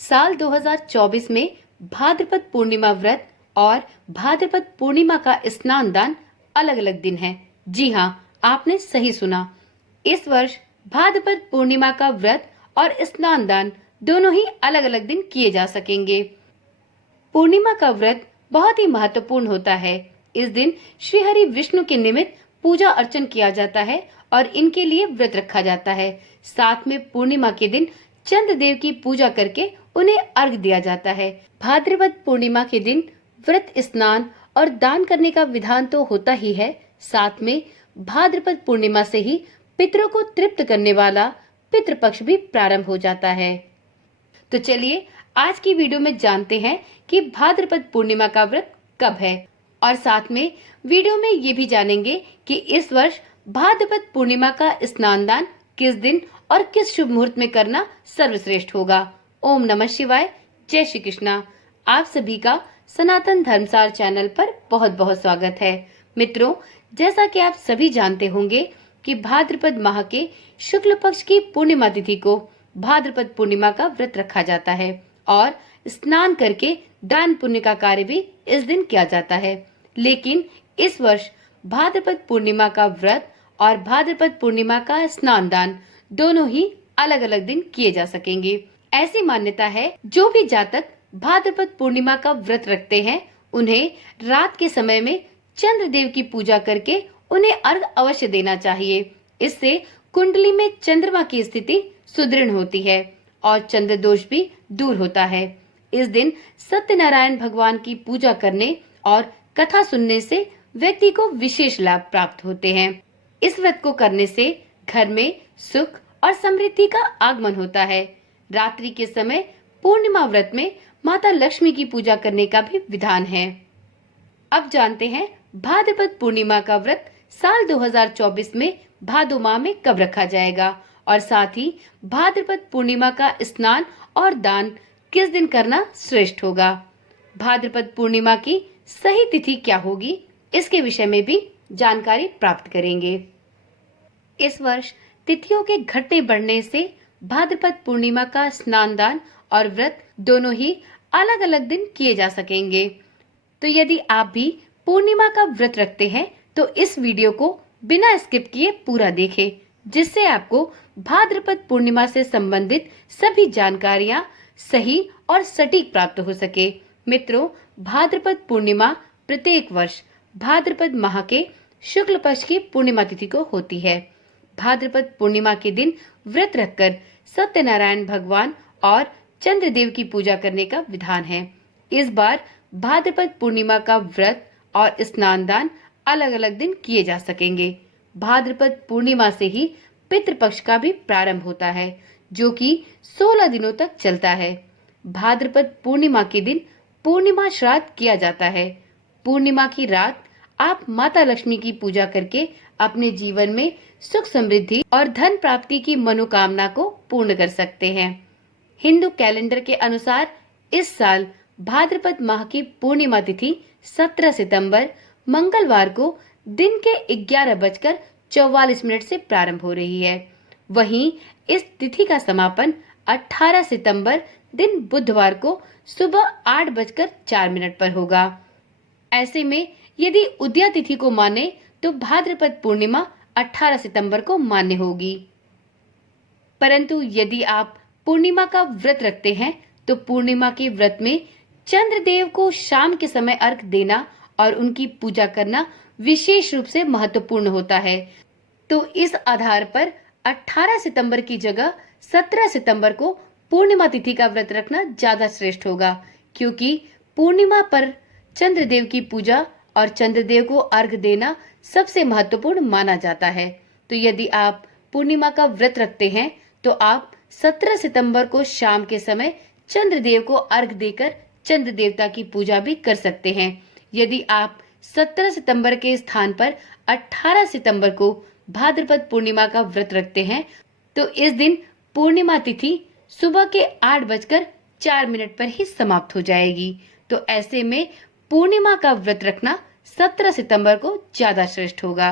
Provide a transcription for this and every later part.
साल 2024 में भाद्रपद पूर्णिमा व्रत और भाद्रपद पूर्णिमा का स्नान दान अलग अलग दिन है। जी हाँ, आपने सही सुना। इस वर्ष भाद्रपद पूर्णिमा का व्रत और स्नान दान दोनों ही अलग अलग दिन किए जा सकेंगे। पूर्णिमा का व्रत बहुत ही महत्वपूर्ण होता है। इस दिन श्री हरि विष्णु के निमित्त पूजा अर्चन किया जाता है और इनके लिए व्रत रखा जाता है। साथ में पूर्णिमा के दिन चंद्र देव की पूजा करके उन्हें अर्घ दिया जाता है। भाद्रपद पूर्णिमा के दिन व्रत, स्नान और दान करने का विधान तो होता ही है, साथ में भाद्रपद पूर्णिमा से ही पितरों को तृप्त करने वाला पितृपक्ष भी प्रारंभ हो जाता है। तो चलिए आज की वीडियो में जानते हैं कि भाद्रपद पूर्णिमा का व्रत कब है, और साथ में वीडियो में ये भी जानेंगे कि इस वर्ष भाद्रपद पूर्णिमा का स्नान दान किस दिन और किस शुभ मुहूर्त में करना सर्वश्रेष्ठ होगा। ओम नमः शिवाय, जय श्री कृष्णा। आप सभी का सनातन धर्मसार चैनल पर बहुत बहुत स्वागत है। मित्रों, जैसा कि आप सभी जानते होंगे कि भाद्रपद माह के शुक्ल पक्ष की पूर्णिमा तिथि को भाद्रपद पूर्णिमा का व्रत रखा जाता है और स्नान करके दान पुण्य का कार्य भी इस दिन किया जाता है। लेकिन इस वर्ष भाद्रपद पूर्णिमा का व्रत और भाद्रपद पूर्णिमा का स्नान दान दोनों ही अलग अलग दिन किए जा सकेंगे। ऐसी मान्यता है, जो भी जातक भाद्रपद पूर्णिमा का व्रत रखते हैं उन्हें रात के समय में चंद्र देव की पूजा करके उन्हें अर्घ अवश्य देना चाहिए। इससे कुंडली में चंद्रमा की स्थिति सुदृढ़ होती है और चंद्र दोष भी दूर होता है। इस दिन सत्यनारायण भगवान की पूजा करने और कथा सुनने से व्यक्ति को विशेष लाभ प्राप्त होते हैं। इस व्रत को करने से घर में सुख और समृद्धि का आगमन होता है। रात्रि के समय पूर्णिमा व्रत में माता लक्ष्मी की पूजा करने का भी विधान है। अब जानते हैं भाद्रपद पूर्णिमा का व्रत साल 2024 में भादो माह में कब रखा जाएगा, और साथ ही भाद्रपद पूर्णिमा का स्नान और दान किस दिन करना श्रेष्ठ होगा। भाद्रपद पूर्णिमा की सही तिथि क्या होगी, इसके विषय में भी जानकारी प्राप्त करेंगे। इस वर्ष तिथियों के घटने बढ़ने से भाद्रपद पूर्णिमा का स्नान दान और व्रत दोनों ही अलग अलग दिन किए जा सकेंगे। तो यदि आप भी पूर्णिमा का व्रत रखते हैं तो इस वीडियो को बिना स्किप किए पूरा देखें, जिससे आपको भाद्रपद पूर्णिमा से संबंधित सभी जानकारियां सही और सटीक प्राप्त हो सके। मित्रों, भाद्रपद पूर्णिमा प्रत्येक वर्ष भाद्रपद माह के शुक्ल पक्ष की पूर्णिमा तिथि को होती है। भाद्रपद पूर्णिमा के दिन व्रत रखकर सत्यनारायण भगवान और चंद्रदेव की पूजा करने का विधान है। इस बार भाद्रपद पूर्णिमा का व्रत और स्नान दान अलग अलग दिन किए जा सकेंगे। भाद्रपद पूर्णिमा से ही पितृपक्ष का भी प्रारंभ होता है, जो कि 16 दिनों तक चलता है। भाद्रपद पूर्णिमा के दिन पूर्णिमा श्राद्ध किया जाता है। पूर्णिमा की रात आप माता लक्ष्मी की पूजा करके अपने जीवन में सुख, समृद्धि और धन प्राप्ति की मनोकामना को पूर्ण कर सकते हैं। हिंदू कैलेंडर के अनुसार इस साल भाद्रपद माह की पूर्णिमा तिथि 17 सितंबर मंगलवार को दिन के 11:44 से प्रारंभ हो रही है। वहीं इस तिथि का समापन 18 सितंबर दिन बुधवार को सुबह 8:04 पर होगा। ऐसे में यदि उदया तिथि को माने तो भाद्रपद पूर्णिमा 18 सितंबर को मान्य होगी। परंतु यदि आप पूर्णिमा का व्रत रखते हैं तो पूर्णिमा के व्रत में चंद्रदेव को शाम के समय अर्घ देना और उनकी पूजा करना विशेष रूप से महत्वपूर्ण होता है। तो इस आधार पर 18 सितंबर की जगह 17 सितंबर को पूर्णिमा तिथि का व्रत रखना ज्यादा श्रेष्ठ होगा, क्योंकि पूर्णिमा पर चंद्रदेव की पूजा और चंद्रदेव को अर्घ देना सबसे महत्वपूर्ण माना जाता है। तो यदि आप पूर्णिमा का व्रत रखते हैं तो आप 17 सितंबर को शाम के समय चंद्रदेव को अर्घ देकर चंद्र देवता की पूजा भी कर सकते हैं। यदि आप 17 सितंबर के स्थान पर 18 सितंबर को भाद्रपद पूर्णिमा का व्रत रखते हैं तो इस दिन पूर्णिमा तिथि सुबह के 8:04 पर ही समाप्त हो जाएगी। तो ऐसे में पूर्णिमा का व्रत रखना 17 सितंबर को ज्यादा श्रेष्ठ होगा।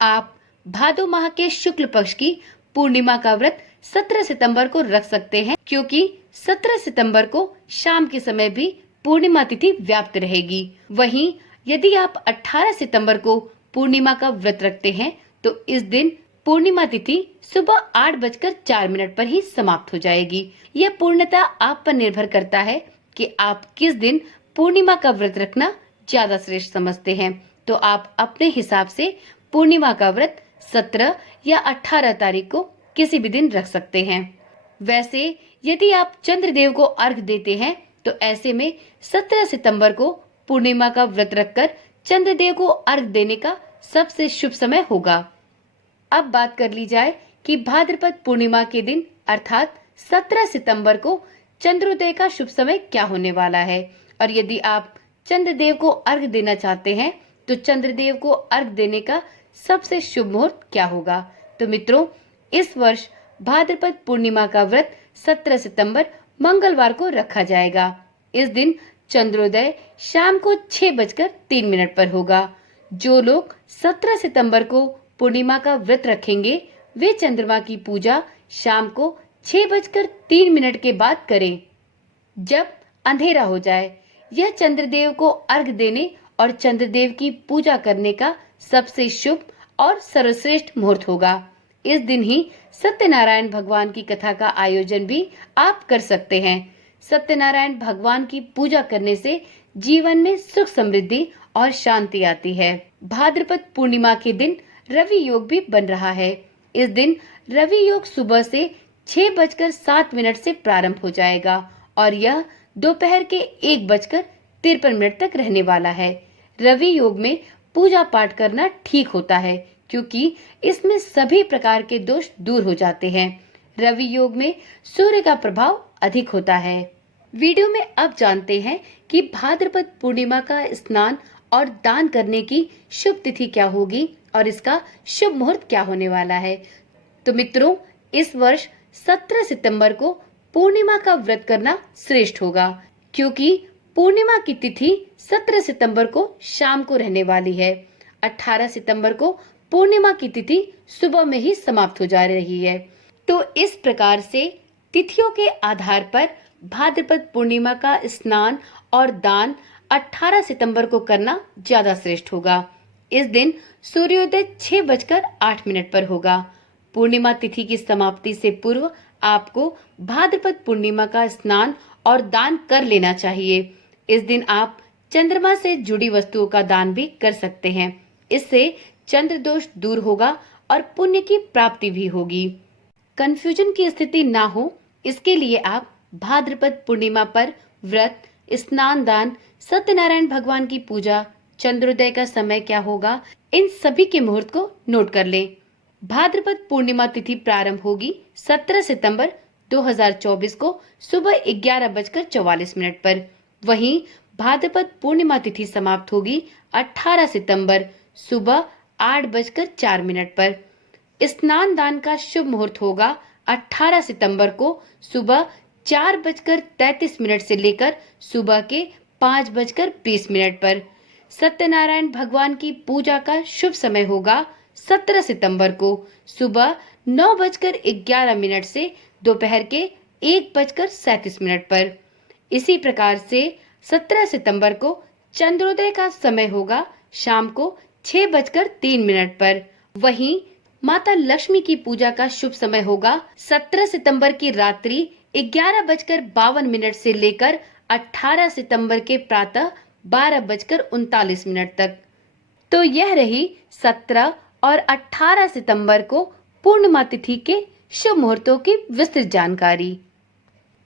आप भादो माह के शुक्ल पक्ष की पूर्णिमा का व्रत 17 सितंबर को रख सकते हैं, क्योंकि 17 सितंबर को शाम के समय भी पूर्णिमा तिथि व्याप्त रहेगी। वहीं यदि आप 18 सितंबर को पूर्णिमा का व्रत रखते हैं तो इस दिन पूर्णिमा तिथि सुबह 8:04 पर ही समाप्त हो जाएगी। यह पूर्णतः आप पर निर्भर करता है कि आप किस दिन पूर्णिमा का व्रत रखना ज्यादा श्रेष्ठ समझते हैं। तो आप अपने हिसाब से पूर्णिमा का व्रत 17 या 18 तारीख को किसी भी दिन रख सकते हैं। वैसे यदि आप चंद्रदेव को अर्घ्य देते हैं तो ऐसे में 17 सितंबर को पूर्णिमा का व्रत रखकर चंद्रदेव को अर्घ्य देने का सबसे शुभ समय होगा। अब बात कर ली जाए कि भाद्रपद पूर्णिमा के दिन अर्थात 17 सितंबर को चंद्रोदय का शुभ समय क्या होने वाला है, और यदि आप चंद्रदेव को अर्घ्य देना चाहते हैं तो चंद्रदेव को अर्घ्य देने का सबसे शुभ मुहूर्त क्या होगा। तो मित्रों, इस वर्ष भाद्रपद पूर्णिमा का व्रत 17 सितंबर मंगलवार को रखा जाएगा। इस दिन चंद्रोदय शाम को 6:03 पर होगा। जो लोग 17 सितंबर को पूर्णिमा का व्रत रखेंगे वे चंद्रमा की पूजा शाम को 6:03 के बाद करें, जब अंधेरा हो जाए। यह चंद्रदेव को अर्घ्य देने और चंद्रदेव की पूजा करने का सबसे शुभ और सर्वश्रेष्ठ मुहूर्त होगा। इस दिन ही सत्यनारायण भगवान की कथा का आयोजन भी आप कर सकते हैं। सत्यनारायण भगवान की पूजा करने से जीवन में सुख समृद्धि और शांति आती है। भाद्रपद पूर्णिमा के दिन रवि योग भी बन रहा है। इस दिन रवि योग सुबह से 6:07 से प्रारंभ हो जाएगा और यह दोपहर के 1:53 तक रहने वाला है। रवि योग में पूजा पाठ करना ठीक होता है क्योंकि इसमें सभी प्रकार के दोष दूर हो जाते हैं। रवि योग में सूर्य का प्रभाव अधिक होता है। वीडियो में अब जानते हैं कि भाद्रपद पूर्णिमा का स्नान और दान करने की शुभ तिथि क्या होगी और इसका शुभ मुहूर्त क्या होने वाला है। तो मित्रों, इस वर्ष 17 सितंबर को पूर्णिमा का व्रत करना श्रेष्ठ होगा क्योंकि पूर्णिमा की तिथि 17 सितंबर को शाम को रहने वाली है। 18 सितंबर को पूर्णिमा की तिथि सुबह में ही समाप्त हो जा रही है। तो इस प्रकार से तिथियों के आधार पर भाद्रपद पूर्णिमा का स्नान और दान 18 सितंबर को करना ज्यादा श्रेष्ठ होगा। इस दिन सूर्योदय 6:08 पर होगा। पूर्णिमा तिथि की समाप्ति से पूर्व आपको भाद्रपद पूर्णिमा का स्नान और दान कर लेना चाहिए। इस दिन आप चंद्रमा से जुड़ी वस्तुओं का दान भी कर सकते हैं। इससे चंद्र दोष दूर होगा और पुण्य की प्राप्ति भी होगी। कंफ्यूजन की स्थिति ना हो इसके लिए आप भाद्रपद पूर्णिमा पर व्रत, स्नान दान, सत्यनारायण भगवान की पूजा, चंद्रोदय का समय क्या होगा, इन सभी के मुहूर्त को नोट कर लें। भाद्रपद पूर्णिमा तिथि प्रारंभ होगी 17 सितंबर 2024 को सुबह 11:44 पर। वहीं भाद्रपद पूर्णिमा तिथि समाप्त होगी 18 सितंबर सुबह 8:04 पर। स्नान दान का शुभ मुहूर्त होगा 18 सितंबर को सुबह 4:33 से लेकर सुबह के 5:20 पर। सत्यनारायण भगवान की पूजा का शुभ समय होगा 17 सितंबर को सुबह 9:11 से दोपहर के 1:37 पर। इसी प्रकार से 17 सितंबर को चंद्रोदय का समय होगा शाम को 6:03 पर। वहीं माता लक्ष्मी की पूजा का शुभ समय होगा 17 सितंबर की रात्रि 11:52 से लेकर 18 सितंबर के प्रातः 12:39 तक। तो यह रही 17 और 18 सितंबर को पूर्णिमा तिथि के शुभ मुहूर्तों की विस्तृत जानकारी।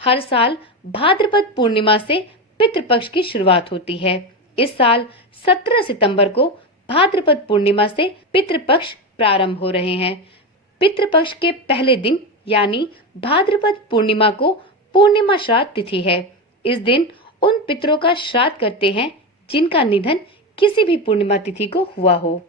हर साल भाद्रपद पूर्णिमा से पितृपक्ष की शुरुआत होती है। इस साल 17 सितंबर को भाद्रपद पूर्णिमा से पितृपक्ष प्रारंभ हो रहे हैं। पितृपक्ष के पहले दिन यानी भाद्रपद पूर्णिमा को पूर्णिमा श्राद्ध तिथि है। इस दिन उन पितरों का श्राद्ध करते हैं जिनका निधन किसी भी पूर्णिमा तिथि को हुआ हो।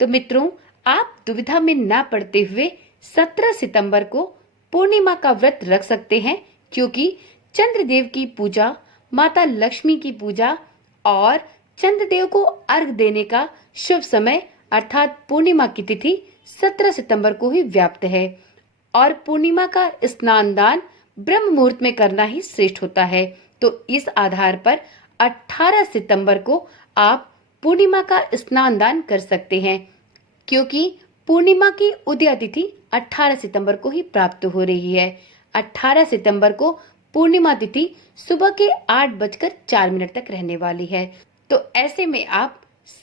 तो मित्रों, आप दुविधा में ना पड़ते हुए 17 सितंबर को पूर्णिमा का व्रत रख सकते हैं क्योंकि चंद्रदेव की पूजा, माता लक्ष्मी की पूजा और चंद्रदेव को अर्घ्य देने का शुभ समय अर्थात पूर्णिमा की तिथि 17 सितंबर को ही व्याप्त है और पूर्णिमा का स्नान दान ब्रह्म मुहूर्त में करना ही श्रेष्ठ होता है। तो इस आधार पर 18 सितंबर को आप पूर्णिमा का स्नान दान कर सकते हैं, क्योंकि पूर्णिमा की उदय तिथि 18 सितंबर को ही प्राप्त हो रही है। 18 सितंबर को पूर्णिमा तिथि सुबह के 8:04 तक रहने वाली है। तो ऐसे में आप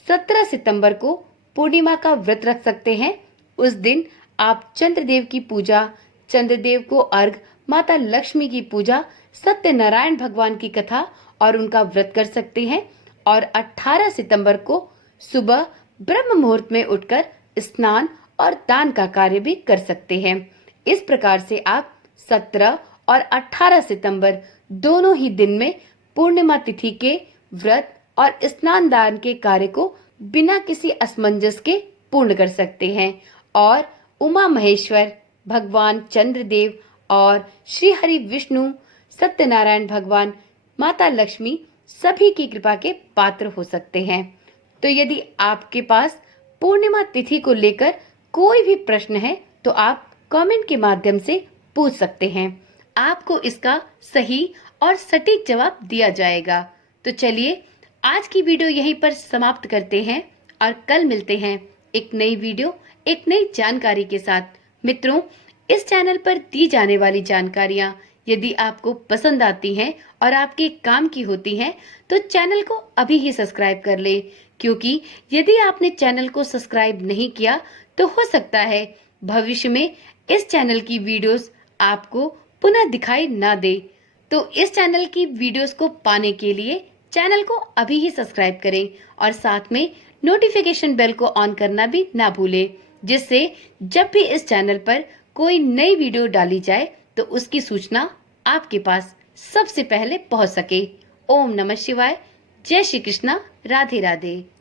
17 सितंबर को पूर्णिमा का व्रत रख सकते हैं। उस दिन आप चंद्रदेव की पूजा, चंद्रदेव को अर्घ, माता लक्ष्मी की पूजा, सत्यनारायण भगवान की कथा और उनका व्रत कर सकते हैं। और 18 सितंबर को सुबह ब्रह्म मुहूर्त में उठकर स्नान और दान का कार्य भी कर सकते हैं। इस प्रकार से आप 17 और 18 सितंबर दोनों ही दिन में पूर्णिमा तिथि के व्रत और स्नान दान के कार्य को बिना किसी असमंजस के पूर्ण कर सकते हैं और उमा महेश्वर, भगवान चंद्रदेव और श्री हरि विष्णु, सत्यनारायण भगवान, माता लक्ष्मी सभी की कृपा के पात्र हो सकते हैं। तो यदि आपके पास पूर्णिमा तिथि को लेकर कोई भी प्रश्न है तो आप कमेंट के माध्यम से पूछ सकते हैं। आपको इसका सही और सटीक जवाब दिया जाएगा। तो चलिए आज की वीडियो यहीं पर समाप्त करते हैं और कल मिलते हैं एक नई वीडियो, एक नई जानकारी के साथ। मित्रों, इस चैनल पर दी जाने वाली जानकारियां यदि आपको पसंद आती हैं और आपके काम की होती हैं तो चैनल को अभी ही सब्सक्राइब कर ले, क्योंकि यदि आपने चैनल को सब्सक्राइब नहीं किया तो हो सकता है भविष्य में इस चैनल की वीडियोस आपको पुनः दिखाई ना दे। तो इस चैनल की वीडियोस को पाने के लिए चैनल को अभी ही सब्सक्राइब करें और साथ में नोटिफिकेशन बेल को ऑन करना भी ना भूलें, जिससे जब भी इस चैनल पर कोई नई वीडियो डाली जाए तो उसकी सूचना आपके पास सबसे पहले पहुंच सके। ओम नमः शिवाय। जय श्री कृष्णा। राधे राधे।